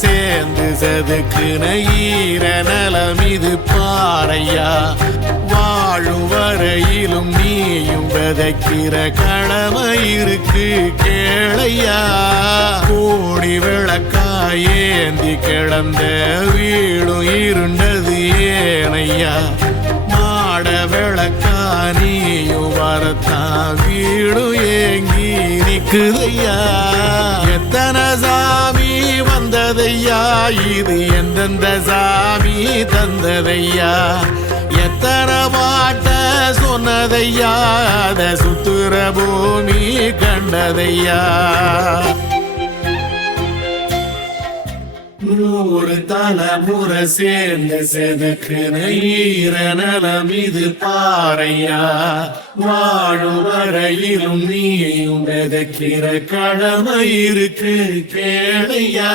சேர்ந்து செதுக்குன ஈர நலம் இது பாறையா வாழும் வரையிலும் நீயும் விதைக்கிற கடமை இருக்கு கேளையா கோடி விளக்காயேந்தி கிடந்த வீடும் இருண்டது ஏனையா மாட விளக்கா நீயும் வரத்தான் வீடும் ஏங்கி நிக்குதையா எத்தனை சாமி வந்ததையா இது எந்தெந்த சாமி தந்ததையா எத்தனை பாட்ட சொன்னதையா அத சுத்துற பூமி கண்டதையா நூறு தலைமுறை சேர்ந்து செதுக்குன ஈர நலம் இது பாறையா வாழும் வரையிலும் நீயும் விதைக்கிற கடமை இருக்கு கேளையா